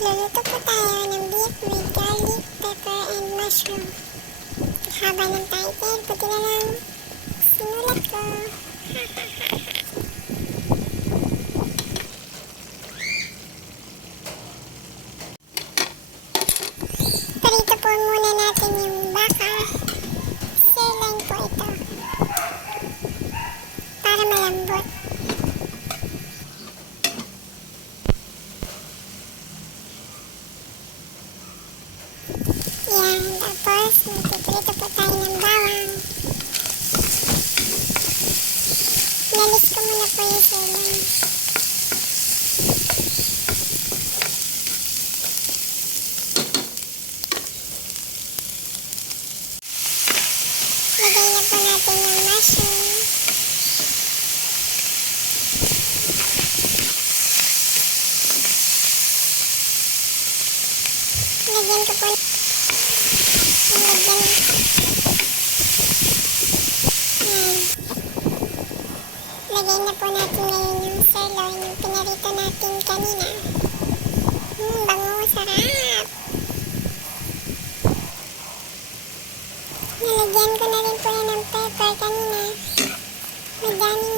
Magluluto po tayo ng beef with garlic, pepper, and mushroom. Haba ng title, buti na lang sinulat ko. Parito po muna natin yung baka. Sirloin po ito. Para malambot. Yan, tapos magpiprito po tayo ng bawang. Nalis ko muna po yung sirloin. Lagay na po natin yung mushroom. Lagyan ko po Lagay na po natin ngayon yung sirloin, yung pinarito natin kanina. Bango, sarap! Nalagyan ko na rin po yan ng pepper kanina. Madaming